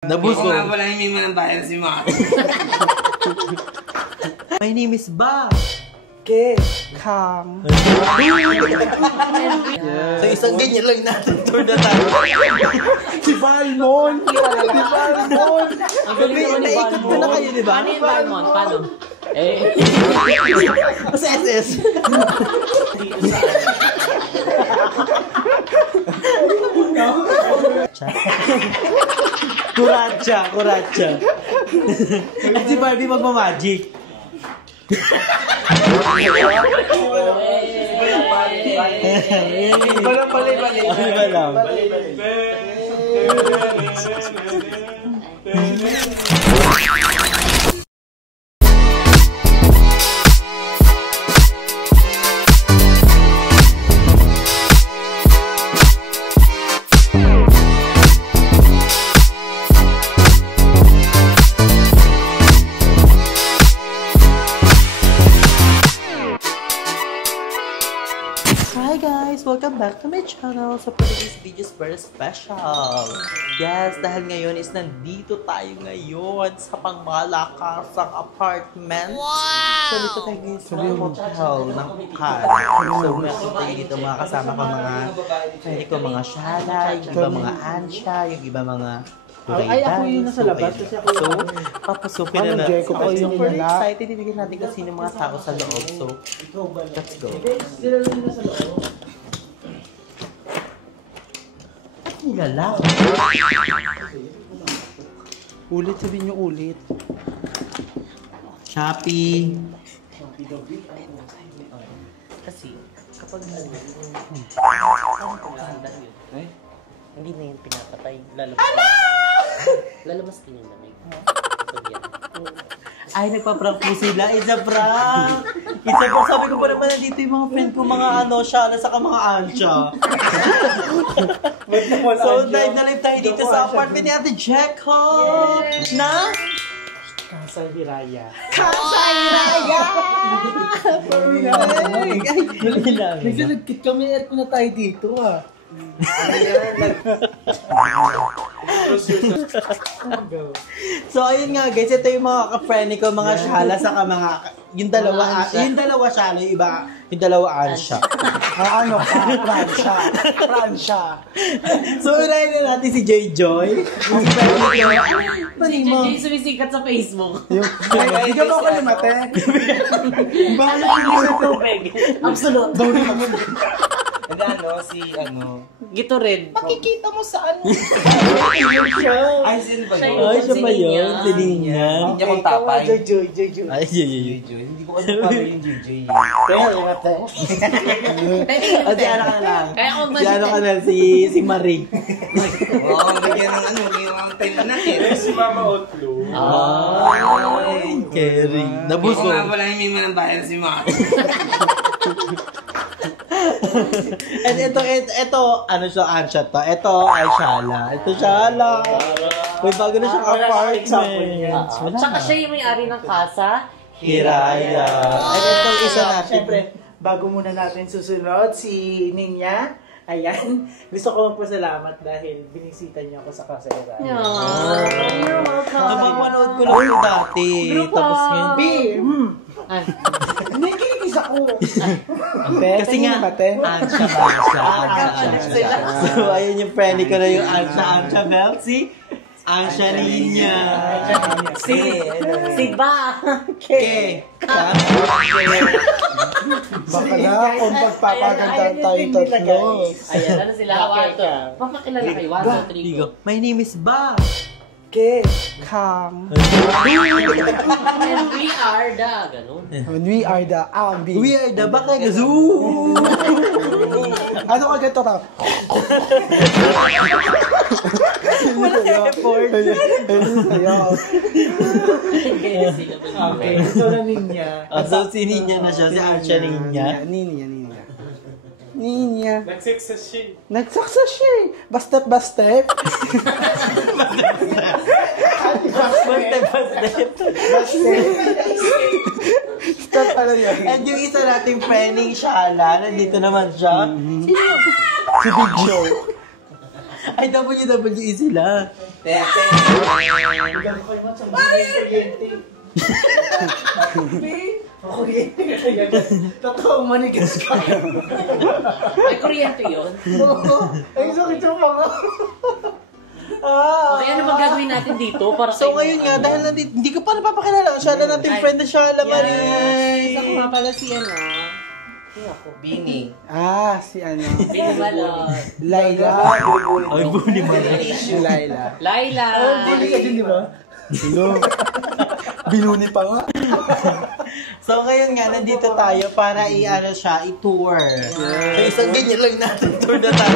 Nabuso. Ako nga pala hindi mo ng bayan si Mark. My name is Ba. Kang. So isang ganyan lang natin tour na tayo. Si Balmon! Si Balmon! Ang galing naman ni Naikot ko na kayo, di ba? Ano yung Balmon? Paano? Sa SS. Kuratsa. At si Barbie magmamagic. Hi guys! Welcome back to my channel. So for this video is very special. Yes, dahil ngayon is nandito tayo ngayon sa pangmalakasang apartment. Wow! So dito tayo ngayon sa hotel ng Pukan. So meron tayo dito mga kasama ko mga Shara, yung iba mga Ansha, yung iba mga Ay, ako yun nasa labas kasi ako so, papasukin na natin. Jeko pa yun Super nila. excited. Titignan natin kung sino mga tao sa loob. So, let's go. Sila rin nasa loob. At nilala. Ulit, sabihin nyo ulit. Shopee. Kasi, kapag hindi na yung pinapatay. Lalabas din yung lamig. So, yan. Ay, nagpa-prank po sila. It's a prank! It's a prank. Sabi ko pa naman nandito yung mga friend ko, mga Shana, saka mga Ansha. So, live na live tayo dito sa apartment ni Ate Jacob! Na? Kasay Hiraya. Kasay Hiraya! Kasi nagkit kami at na tayo dito ah. So ayun nga guys, ito yung mga ka-friend ko, mga Shala saka mga yung dalawa Shala, yung iba yung dalawa Ansha. Ano ka? Fransya. So unahin na natin si Joy Joy. Ang friend ko. Si JJ sumisikat sa Facebook. Hindi ka ba ako limate? Ano yung sa tubig? Absolute. Gito red. Makikita mo sa ano? Ay, sino ba yun? Ay, siya pa yun. Si Ninya. Hindi akong tapay. Joy. Ay, Joy. Hindi ko alam paano yung JJ. Kaya limate. O, si ano ka na lang. Kaya ako Si ano ka na, si Marie. Oo, bigyan ng yung time na natin. Si Mama Otlo. Ay, Kerry. Ako Nabuso. nga pala hindi mo ng bayan si Mark. And ito, ano siya, Ansha to. Ito ay Shala. Ito Shala. May bago na siyang apartment. Tsaka siya yung may-ari ng casa. Hiraya. And ito isa natin. Siyempre, bago muna natin susunod si Ninya. Ayan, gusto ko magpasalamat dahil binisita niyo ako sa Casa Hiraya. You're welcome. Napapanood ko lang ito dati. Tapos ngayon. Nakikinis ako. Kasi nga, Ansha. So, ayun yung friend ko na yung Ansha Bell. Si Ansha Ninya. Si Ba. Ke. Baka na kung pagpapaganda tayo tatlo. Ayan, ano sila? Papakilala kayo. 1, 2, 3, go. My name is Ba. Kang. And we are the, ganun. We are the Ambi. We are the Bakagazoo. Ano ka ganito ka? Wala effort. Ayaw. Ganyan sila. Okay, so na Ninya. So, si Ninya na siya. Si Ansha Ninya. Ninya. Nag-success siya. Nag-success siya eh. Bastep. Bastep. Stop ano yun. And yung isa nating friending Shala, nandito naman siya. Si Big Show. Ay, WWE sila. Tete. Gano'n kayo man sa mga kuryente. Kuryente ka kaya. Totoong manigas ka. Ay, kuryente yun. Oo. Ay, sakit yung mga. Okay, ano bang gagawin natin dito? Para So ngayon nga, dahil nandito, hindi ko pa napapakilala. Siya na nating friend na siya, Marie. Ako nga pala si ano. Bini. Si ano? Binimalot. Laila. Ay, buni mo na. Laila. Laila. Hindi ka din, di ba? Hello. Binuni pa nga. So ngayon nga, nandito tayo para i-tour. So isang ganyan lang natin tour na tayo.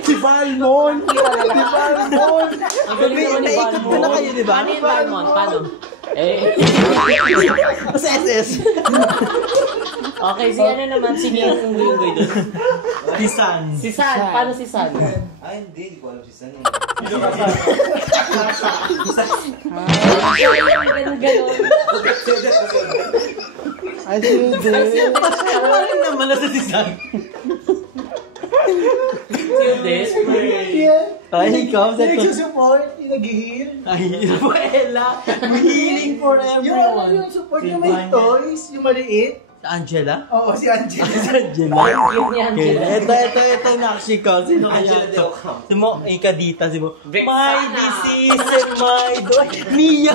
Si Valmon. Si Valmon. Ang galing naman ni Naikot ko na kayo, di ba? Paano yung Balmont? Paano? Sa SS. Okay, si ano naman, sino yung unggoy doon? Si San. Si San. Paano si San? Ay, hindi ko alam si San. Ganun. Ay, Silde. Parang naman na sa si San. Sildes. Ay, ikaw. Yung nagsusupport, yung nag-heal. Ay, Rafaela. Healing for Yung ano everyone. yung support yung may toys, yung maliit. Angela? Oo, si Angela. Angela? Yun ni Angela. Ito Nakshi ko. Sino kaya Angela ito? de Ocampo. Si mo, ikadita, si mo. Vexana. My disease and my doy. Mia!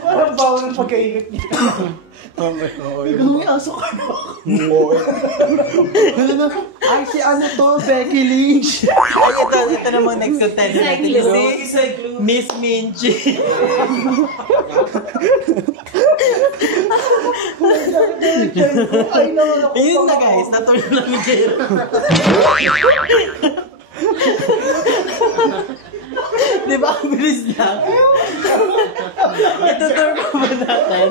Parang bawal ng pagkaingat niya. Yung aso ka na. Ay, si ano to? Becky Lynch. Ay, ito namang next contender natin. Si Miss Minchi. Ay, naman ako. Ayun na guys, natuloy namin kayo. Di ba ang bilis lang? Itutur ko ba natin?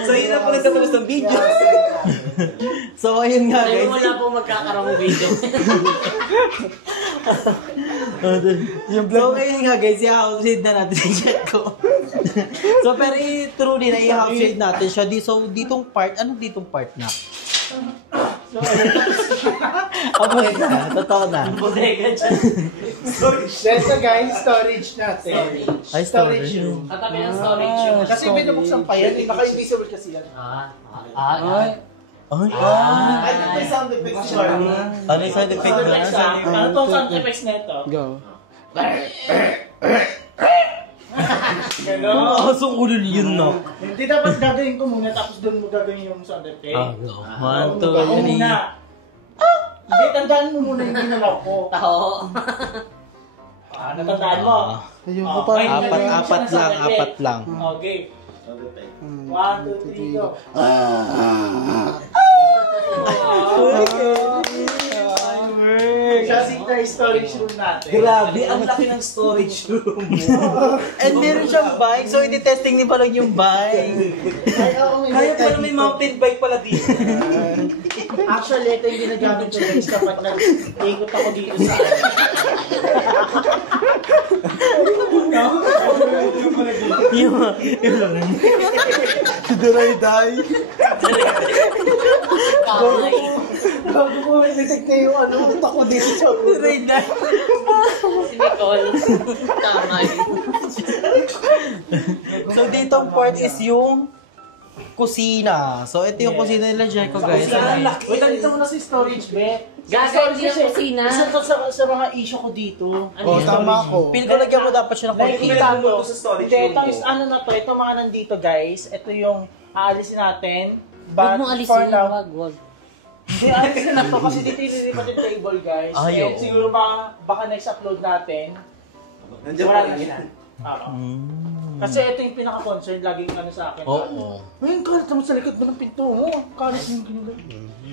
So, yun na po nagtatapos ng video. So, ayun nga Ayun, guys. wala pong magkakaroong video. So, ayun nga guys, i-house shade na natin yung chat ko. So, pero truly na i-house shade natin siya. So, ditong part, anong ditong part na? Okay na, totoo na. Bodega dyan. That's the guys, storage natin. Ay, storage room. Katabi ng storage yung... Kasi binubuksan pa yan, naka-invisible kasi yan. Ay. Ay, may sound effects siya. Ano yung sound effect na? Ano tong sound effects na ito? Go. Gano'n. Asong ulo yun, no? Hindi dapat gagawin ko muna, tapos doon mo gagawin yung sound effect. Go. 1, 2, Ako 3. muna. Hindi, tandaan mo muna yung ginalaw ko. Tao. Natandaan mo. Ayun Oh, ko pa. ay, Apat lang. Okay. 1, 2, 3, go. Siya si storage room natin. Grabe, ang laki ng storage room. And meron siyang bike, so ini-testing ni Balong yung bike. Ay, oo, Kaya pala may mountain bike pala dito. Actually, ito yung ginagamit ko guys kapag nag-ikot ako dito sa Si Duray-Day. Kamay. bago ko detect na yung ano, tako dito sa ulo. Si Nicole. Kamay. So dito ang part is yung kusina. So ito yung kusina nila Jericho guys. Wait, dito muna sa storage bed. Gagawin din ang kusina. Isa to sa mga issue ko dito. Oh, tama ko. Pili ko lagyan mo dapat siya ng konti. Nakikita mo mo sa storage Hindi, room ito mo. is ano na to, ito mga nandito guys. Ito yung aalisin natin. Huwag But mong for alisin. now, Wag. hindi alisin na to kasi dito yung lilipat yung table guys. Ay, And oo. siguro baka next upload natin. Nandiyan Wala pa na rin siya. yan. Oo. Mm. Kasi ito yung pinaka-concern laging ano sa akin. Oo. Ngayon, kalat naman sa likod mo ng pinto mo. Kalat yung ginulay.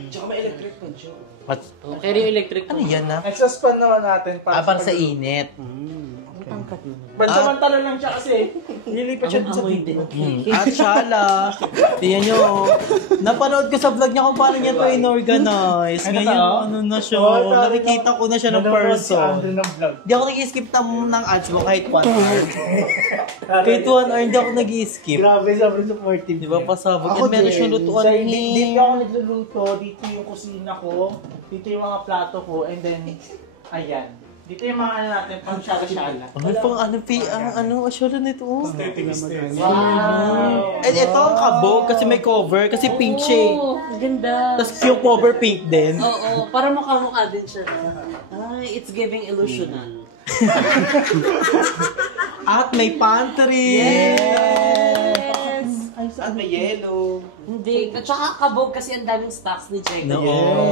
Tsaka may electric fan siya. What? Okay rin yung electric. Ano yan na? Exhaust fan naman natin Para sa init. matangkad mo. Pansamantala lang siya kasi nilipat siya sa video. At Shala, tingnan nyo, napanood ko sa vlog niya kung paano niya ito in-organize. Ano Ngayon, to? ano na siya, Oh, tama. nakikita ko na siya ng Nanonood si person. Andrew ng vlog. Hindi ako nag-skip ng ads ko kahit 1 hour. Kahit 1 hour, hindi ako nag-skip. Grabe, sobrang supportive. Di ba pasabog? Ako And meron din. siya lutuan So, ni... dito ako nagluluto, dito yung kusina ko, dito yung mga plato ko, and then, ayan. Dito yung mga ano natin, pang shala-shala. Ay, pang ano, asyala nito. Oh. Wow! And ito ang kabog kasi may cover, kasi pink siya eh. Oo, ang ganda. Tapos yung cover pink din. Oo, para mukha-mukha din siya. Ay, it's giving illusional. At may pantry! Yes! At may yellow. Hindi, at saka kabog kasi ang daming stocks ni Jake. No.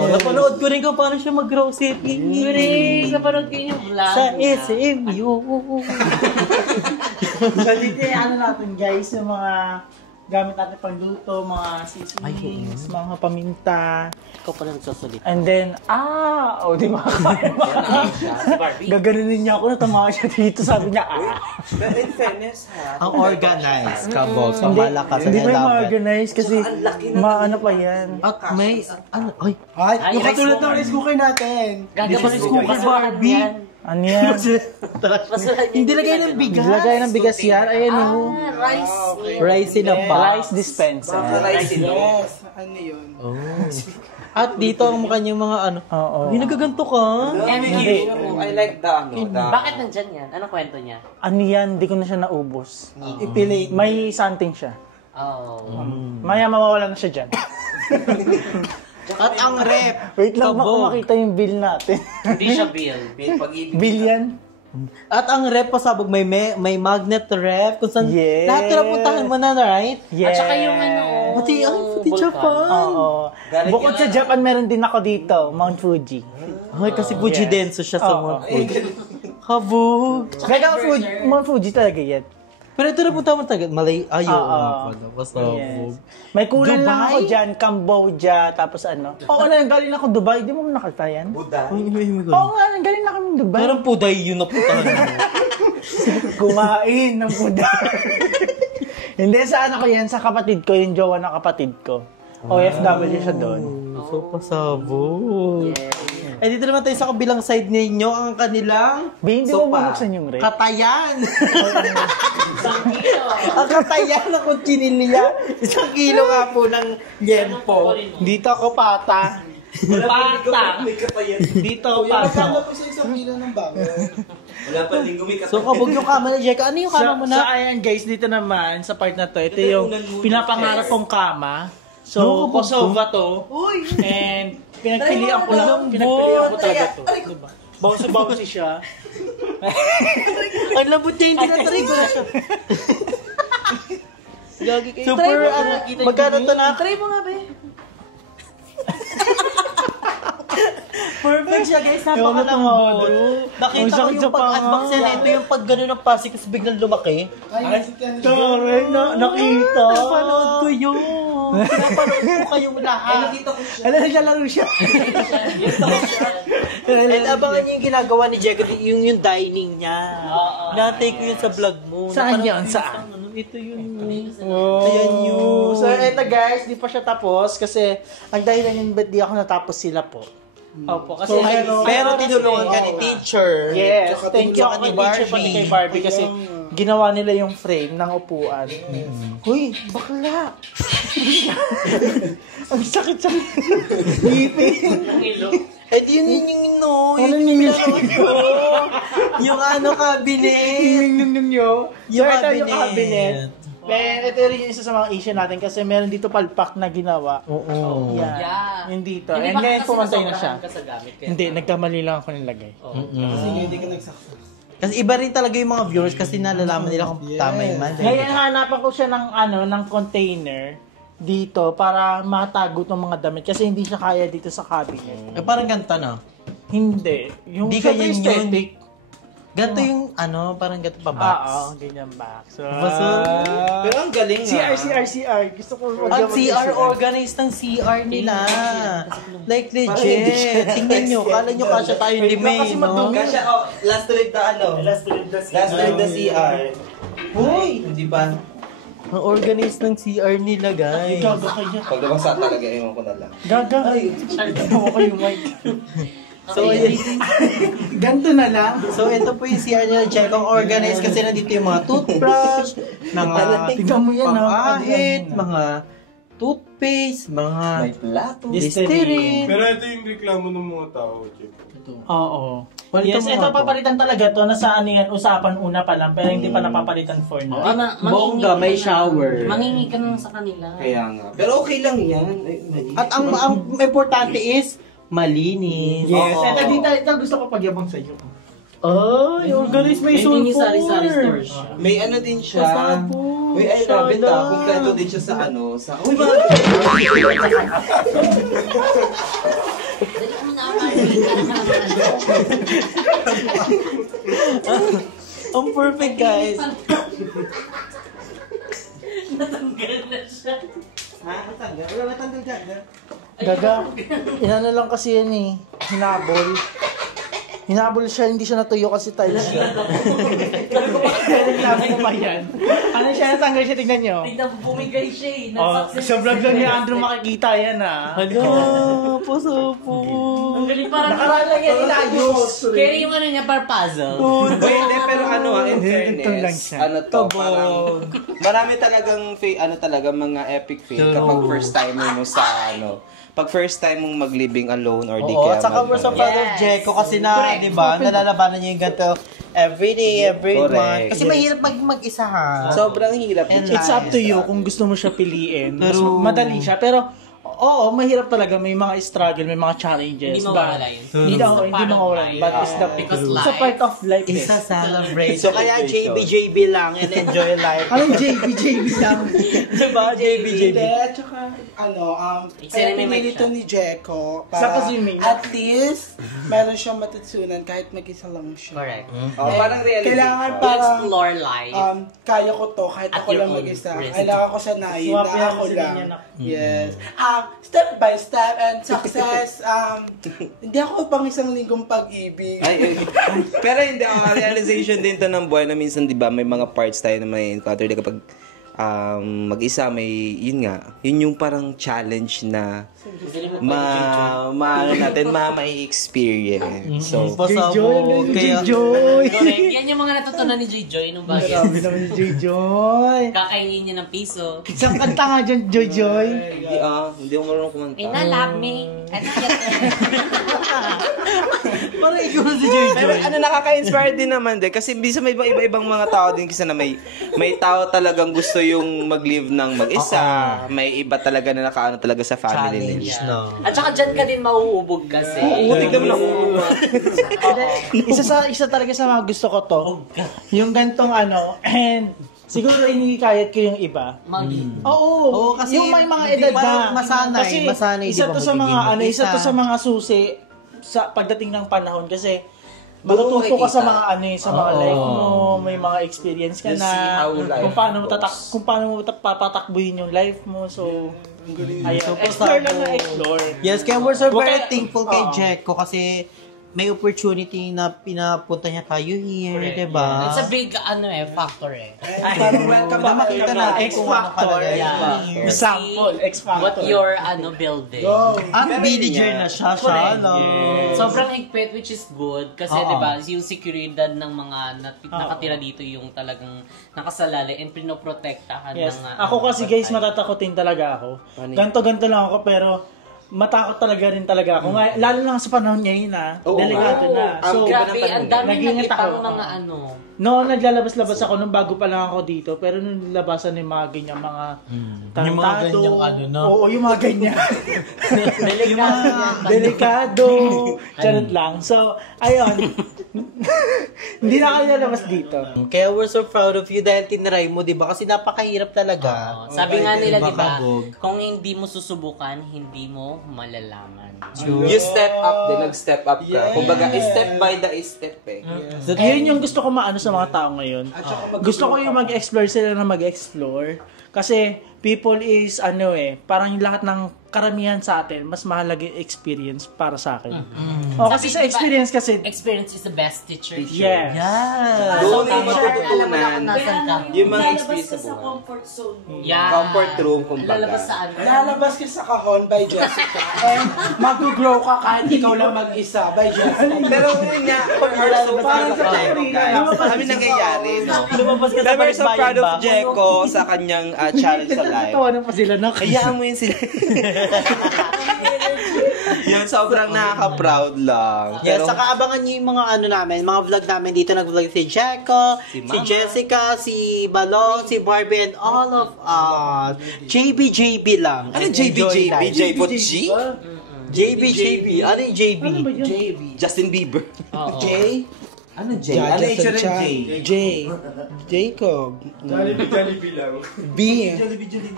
Napanood ko rin kung paano siya mag-recipe. Correct! Napanood ko yung vlog Sa niya. SMU. So, dito yung ano natin guys, yung mga gamit natin pang luto, mga seasonings, mga paminta. Ikaw pala nagsasalita. And then, di ba? Si Barbie. Gaganunin niya ako, natamaan siya dito, sabi niya, But in fairness ha, Ang organized, kabog. Sa Hindi, malakas. hindi I pa yung love it. ma-organize kasi maano pa yan. At may, ano, ay, Ay, Ay, yung rice katulad ng cooker. rice cooker natin. Gagawa This is cooker Barbie. Ano yan? Hindi lagay ng bigas. Lagay ng bigas yan. Ayan oh. Rice. Rice in a box. Rice dispenser. baka rice in Yes, ano yun? Oh. At dito ang kanyang mga ano. Oo. Hindi nagaganto ka. Hindi. I like the ano, the... Bakit nandyan yan? Anong kwento niya? Ano yan? Hindi ko na siya naubos. Ipilate. May something siya. Oh. Maya mawawala na siya dyan. At ang rep. Wait lang, baka kabog. makita yung bill natin. Hindi siya bill. Pag-ibig. Bill yan? At ang rep pasabog may magnet rep kung saan Yes. lahat na napuntahan mo na, right? Yes. At saka yung ano, Pati Vulcan. Japan. Oo. Galing Bukod yan sa Japan, meron din ako dito, Mount Fuji. Ay, kasi Fuji Yes. denso siya sa Oo. Mount Fuji. Kabog. Mega Mount Fuji talaga yan. Pero ito na punta mo tagad. Ayaw. Oo. Pasabog. Yes. May kulang lang Dubai? ako dyan, Cambodia, tapos ano. Oo, galing ako Dubai. Di mo nakita yan? Buddha. Oo nga, galing na kami Dubai. Parang puday yun na puntahan mo. Kumain ng puda. Hindi, sa ano ko yan, sa kapatid ko, yung jowa ng kapatid ko. OFW siya doon. So, pasabog. Eh, dito naman tayo sa kabilang side ninyo, ang kanilang Hindi mo mabuksan yung rep. katayan. Ang katayan ng kutsinilya. 1 kilo nga po ng liempo. Dito ako pata. Pata. Dito ako pata. Kasama po sa isang kilo ng bago. Wala pa linggo may So, kabog yung kama ni Jeka. Ano yung kama mo So, na? ayan guys, dito naman, sa part na to, ito yung pinapangarap kong kama. So, No, Kosovo to. And pinagpilian ko lang, pinagpilian ko talaga to. Diba? Bouncy-bouncy siya. Ang lambot niya, hindi na try ko na siya. Gagi kayo. Super, ano, magkano to na? Try mo nga, be. Perfect siya, guys. Ewan ko Napakalambot. tumawag. Nakita Ang ko sakit yung sa pag-unbox panga. niya. Ito yung pag gano'n ng pasi kasi biglang lumaki. Tore, nakita. Napanood ko yun. Pinapanood ko kayong lahat. Ano, naglalaro siya. And abangan niyo yung ginagawa ni Jeka, yung dining niya. Natay ko yun sa vlog mo. Saan Napanood yun? ko Saan? ano, ito yun. Oh. Ayan yun. So, eto guys, di pa siya tapos kasi ang dahilan yun ba't di ako natapos sila po. Opo, kasi Pero tinulungan ka ni teacher. Yes, Tsaka thank you tinulungan ako kay teacher pati kay Barbie kasi ginawa nila yung frame ng upuan. Huy, bakla! Ang sakit sa ngipin. Eh di yun yung no. Ano Yun yung pinanood ko. Yung ano cabinet. nyo. So, Yung ito yung cabinet. cabinet. Then, ito rin yung isa sa mga issue natin kasi meron dito palpak na ginawa. Oo. Yan. Yeah. Yung dito. Hindi And ba then, kasi pumantay na siya. nasobrahan ka sa gamit kaya? Hindi, nagkamali lang ako nilagay. Sige, hindi ka nagsaksa. Kasi iba rin talaga yung mga viewers kasi nalalaman nila kung tama yung mali. Ngayon, hanapan ko siya ng container dito para matago tong mga damit kasi hindi siya kaya dito sa cabinet. Eh parang ganta na. Hindi. Yung Hindi syempre ganyan yun. aesthetic. Ganto yung parang ganto pa box. Oo, ganyan box. So, Pero ang galing nga. CR. Gusto ko Ang CR, organized ng CR nila. Like legit. Tingnan nyo, kala nyo kasya tayo ni May, no? Kasi last tuloy na Last tuloy na CR. Uy! Hindi ba? Ang organized ng CR nila, guys. Gaga kayo. Pag nabasa talaga, ewan ko na lang. Gaga. Gawa kayo, Mike. So, yun. Ganto na lang. So, ito po yung CR nila. Check ang organized kasi nandito yung mga toothbrush, mga Tingnan mo yan, pang-ahit, mga toothpaste, mga plato. Listerine. Pero ito yung reklamo ng mga tao, Chip. Oo. Palitan Yes, mo ito nga to. papalitan talaga to. Nasa yan, usapan una pa lang, pero hindi pa napapalitan for now. Bongga, may shower. Mangingi ka lang sa kanila. Kaya nga. Pero okay lang yan. At ang importante is malinis. Yes, Oo. ito gusto ko pagyabang sa iyo. Ay, organized may Hindi sulfur. yung sari-sari store siya. May ano din siya. Pasabog. Uy, ay, Siya rabbit lang. Kompleto din siya sa sa... Uy, ba? Dali mo na ako. Ang perfect, guys. Natanggal na siya. Ha? Natanggal? Wala natanggal dyan. Gaga, inano lang kasi yan eh. Hinabol. Hinabol siya, hindi siya natuyo kasi tiles siya. Hinabol mo pa yan. Ano siya, natanggal siya, tignan nyo. Tignan mo, bumigay siya eh. Oh, Nag-success sa vlog lang ni Andrew makikita yan ah. Hala, puso po. Ang galing parang... Nakaraan lang yan inayos. Pero yung ano niya, par puzzle. Uy, hindi, pero in Ganito lang fairness, siya. parang marami talagang mga epic fail kapag first timer mo sa pag first time mong mag-living alone or di Oo, kaya at saka we're so proud of Yes. Jeko kasi na, di ba, nalalabanan niya yung ganito every day, every Correct. month. Kasi mahirap mag-isa ha. sobrang hirap. And It's up to you kung gusto mo siya piliin. Mas True. madali siya, pero oo, mahirap talaga. May mga struggle, may mga challenges. Hindi mawawala yun. Hindi mawawala. But it's the Because it's a part of life. eh. Isa celebrate. So kaya JB lang and enjoy life. Anong JB lang? Diba? JB. Hindi, at saka, kaya may pinili mic to siya. ni Jeko Sa para kaswimming. at least meron siyang matutunan kahit mag-isa lang siya. Correct. Parang realization. Kailangan parang Explore life. kaya ko to kahit At ako your lang own mag-isa. risk. Kailangan ko sanayin Swap na yan ako kasi lang. ganyan ako. Yes. Step by step and success. Hindi ako pang isang linggong pag-ibig. Pero hindi, realization din to ng buhay na minsan, di ba, may mga parts tayo na may encounter na kapag mag-isa, yun yung parang challenge na may experience. So, Pasabog. Kaya, Joy! Correct. Yan yung mga natutunan ni Joy nung bagay. Grabe naman si Joy. Kakainin niya ng piso. Isang kanta nga dyan, Joy. hindi ako marunong kumanta. Inalak me. parang ikaw na si Joy. Pero nakaka-inspire din naman din kasi bisa may iba-ibang mga tao din kasi na may tao talagang gusto yung mag-live ng mag-isa, may iba talaga na nakaano talaga sa family Challenge, nila. no? At saka dyan ka din mauubog kasi. Oo, tignan mo na ako. Isa talaga sa mga gusto ko to. Yung gantong and siguro inikayat ko yung iba. Oo. Oo, kasi yung may mga hindi edad na. parang masanay, isa di ba, to sa mga magiging isa to mag-isa. sa mga susi sa pagdating ng panahon kasi matututo ka sa mga sa mga life mo, may mga experience ka You na, see how life kung paano mo papatakbuhin yung life mo. So, ayun, So, explore lang pasabog. na explore. Yes, kaya we're so Huwag very ka- thankful kay Oo. Jeko kasi may opportunity na pinapunta niya tayo here, diba? It's a big factor eh. Parang welcome Na makita natin X kung ano factor. kalagay Yeah. here. Sample, X factor. What you're building. Go! Ang villager na siya, no? Sobrang higpit which is good kasi Oo. 'di ba yung seguridad ng mga nakatira dito yung talagang nakasalali and pinoprotektahan Yes. ng Ako kasi guys, matatakotin talaga ako. Ganto-ganto lang ako pero matakot talaga rin talaga ako. Lalo na sa panahon ngayon delikado na. So, grabe, ang dami nag-ingat nagipang ako. mga no, naglalabas-labas ako nung bago pa lang ako dito, pero nung labasan yung mga ganyan, mga Yung mga tarantado. ganyang no? Oo, yung mga ganyan. delikado yan. Delikado. Charot lang. So, ayun. Hindi na ako lalabas dito. Kaya we're so proud of you dahil tinry mo, diba? Kasi napakahirap talaga. Sabi nga nila, di ba, Makabog. kung hindi mo susubukan, hindi mo mo malalaman. You step up din, nag-step up ka. Kumbaga, step by the step eh. Yun yung gusto ko maano sa mga tao ngayon. Gusto ko yung mag-explore sila na mag-explore. Kasi people is parang yung lahat ng karamihan sa atin, mas mahalaga yung experience para sa akin. Kasi sa experience kasi... Experience is the best teacher. Yes. Doon yung matututunan yung mga experience sa buhay. comfort zone mo. Yeah. Comfort room, kumbaga. Lalabas saan? Lalabas ka sa kahon by Jessica. And mag-grow ka kahit ikaw lang mag-isa by Jessica. Pero yun nga, parang sa Jeko, guys. Kami nangyayari, no? Pero we're so proud of Jeko sa kanyang challenge sa life. Tawanan pa sila na. Hayaan mo yun sila. Yun, sobrang nakaka-proud lang. Yes, saka abangan nyo yung mga mga vlog namin dito. Nag-vlog si Jeko, si Jessica, si Balong, si Barbie, and all of us. JB lang. Ano JB? J-Put-G? JB. Ano yung JB? Justin Bieber. J? Ano J? Ano yung itsura ng J? J. Jacob. Jollibee lang. B.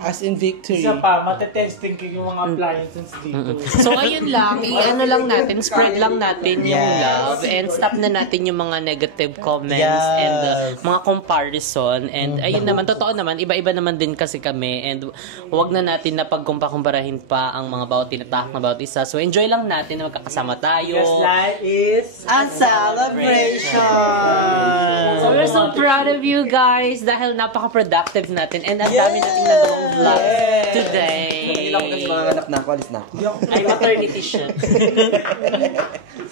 As in victory. Isa pa, matetesting ko yung mga appliances dito. So ayun lang, i-ano lang natin, spread lang natin yung love and stop na natin yung mga negative comments and mga comparison and ayun naman, totoo naman, iba-iba naman din kasi kami and wag na natin na pagkumparahin pa ang mga bawat tinatahak na bawat isa. So enjoy lang natin na magkakasama tayo. Because life is A celebration! So we're so proud of you guys dahil napaka-productive natin and ang dami nating nagawang vlog today. Hindi lang ako kasi mga anak na ako, alis na ako. Ay, maternity siya.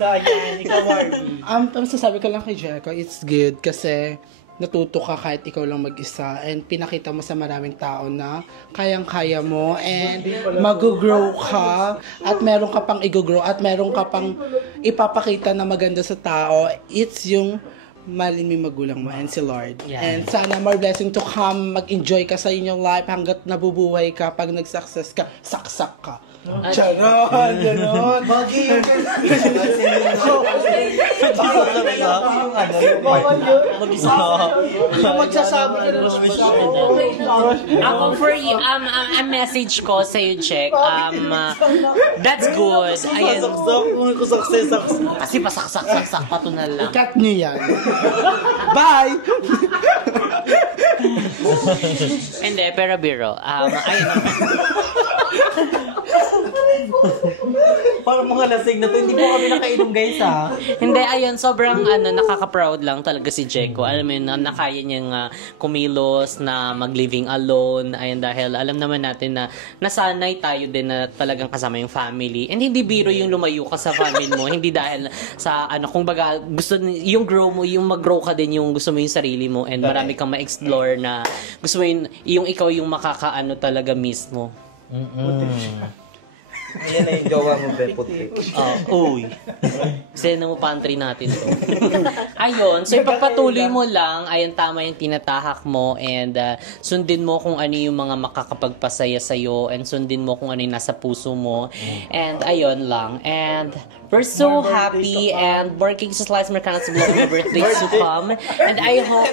so ayan, ikaw Barbie. Masasabi ko lang kay Jericho, it's good kasi natuto ka kahit ikaw lang mag-isa and pinakita mo sa maraming tao na kayang-kaya mo and mag-grow ka at meron ka pang i-grow at meron ka pang ipapakita na maganda sa tao. It's yung malin mo magulang mo and si Lord. Yeah. And sana more blessing to come, mag-enjoy ka sa inyong life hanggat nabubuhay ka, pag nag-success ka, saksak ka. Charon! Ganon! Magsasabi ka na Ako for you, a message ko sa you, Check. That's good. Ayan. Kasi pasaksak pa to na lang. Cut nyo yan. Bye! Hindi, pero biro. Ayun naman. Parang mga lasing na to. Hindi po kami nakainom, guys, ha? Hindi, ayun, sobrang nakaka-proud lang talaga si Jeko. Alam mo yun, nakaya niyang kumilos, na mag-living alone. Ayun, dahil alam naman natin na nasanay tayo din na talagang kasama yung family. And hindi biro yung lumayo ka sa family mo. Hindi dahil sa, kung baga, gusto, yung grow mo, yung mag-grow ka din yung gusto mo yung sarili mo. And marami kang ma-explore na gusto mo yung ikaw yung makakaano talaga mismo. Ayan na yung gawa mo, Beputi. Uy. Kasi mo pantry natin to. Ayun, so ipagpatuloy mo lang, ayun tama yung tinatahak mo and sundin mo kung ano yung mga makakapagpasaya sa'yo and sundin mo kung ano yung nasa puso mo. And ayun lang. And we're so happy and working sa Slice Mercados Vlog on birthdays to come. And I hope,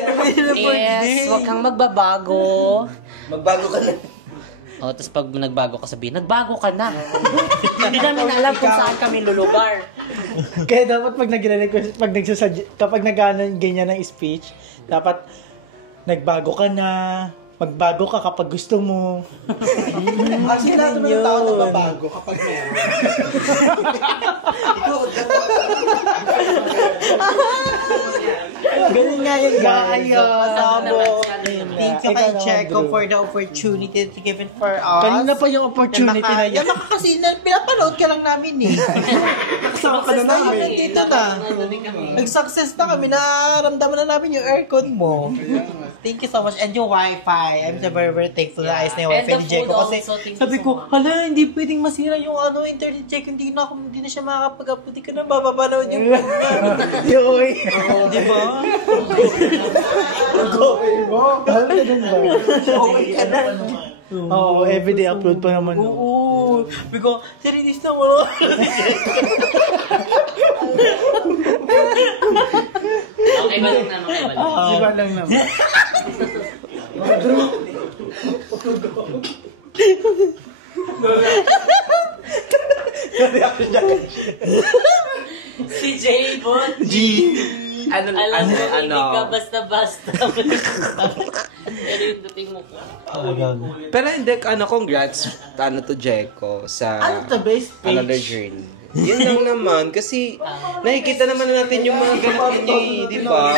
yes, wag kang magbabago. Magbago ka na. O, tapos pag nagbago ka sabihin, nagbago ka na. Hindi namin alam kung saan kami lulugar. Kaya dapat kapag ganyan ng speech, dapat nagbago ka na, magbago ka kapag gusto mo. Actually, lahat naman ng tao nagbabago kapag meron. Ganun nga yung guys. Thank you kay Ikaw Jeko naman, for the opportunity to give it for us. Kanina pa yung opportunity na yun. Kasi pinapanood ka lang namin eh. Kasama ka na namin. Dito na. Nag-success na kami. Naramdaman na namin yung aircon mo. Thank you so much. And yung wifi. I'm so very, very thankful na ayos na yung And wifi the ni Jeko. food Kasi also, thank you sabi so ko, much. hala, hindi pwedeng masira yung internet Jeko. Hindi na siya makakapag-upload. Hindi ka na mapapanood yung food niya. Yoy! Di ba? Oo, everyday upload pa naman. Oo. Bigo, serinis na mo. Okay, ba lang naman. Diba lang naman. Si J-Bot. Ano, Alam mo, hindi ano. ka basta-basta. Pero yung dating mo ko. Pero hindi, congrats, to Jeko sa Ano to, base page? another journey. Yun lang naman, kasi nakikita naman natin yung mga ganap niya, di ba?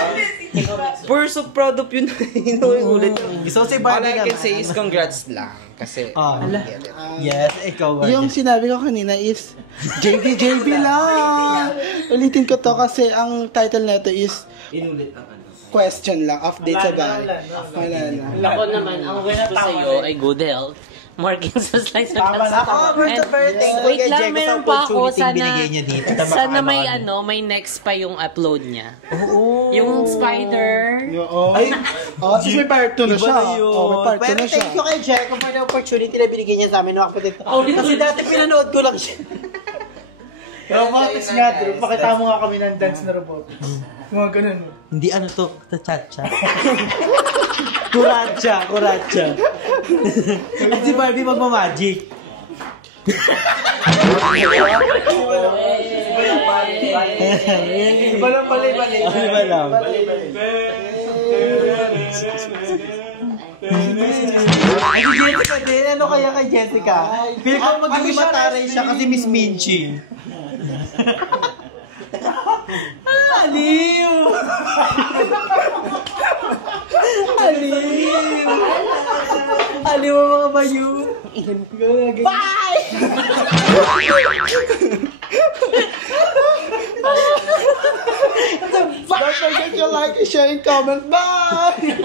We're so proud of you na inuulit. So, si All Barbie I can naman. say is congrats lang. Kasi, Yes, ikaw ba? Yung sinabi ko kanina is JB lang. Ulitin ko to kasi ang title nito is inulit ang question lang, update sa bahay. Wala na. Ako naman, ang wish ko sa'yo ay good health. More games sa slice of Tama na, tama. Birthday, birthday. Wait Kay lang, Jeko sa meron pa ako. opportunity Sana, binigay niya dito. Na sana may makaano. may next pa yung upload niya. Yung spider. Ay, May part 2 na iba siya. na yun. Oh, may part 2 Pero na siya. thank you kay Jeko for the opportunity na binigay niya sa amin. Kasi dati pinanood ko lang siya. Robotics nga, Drew. Pakita mo nga kami ng dance na robotics. Mga ganun. Hindi ano to, cha-cha. Kuratsa. At si Barbie magmamagic. Iba lang pala, iba lang. Iba lang. Ay, si Jessica din. Ano kaya kay Jessica? Feel ko magiging mataray siya kasi Miss Minchie. Aliw! Aliw ang mga bayu. Bye! Don't forget to like, share, and comment. Bye!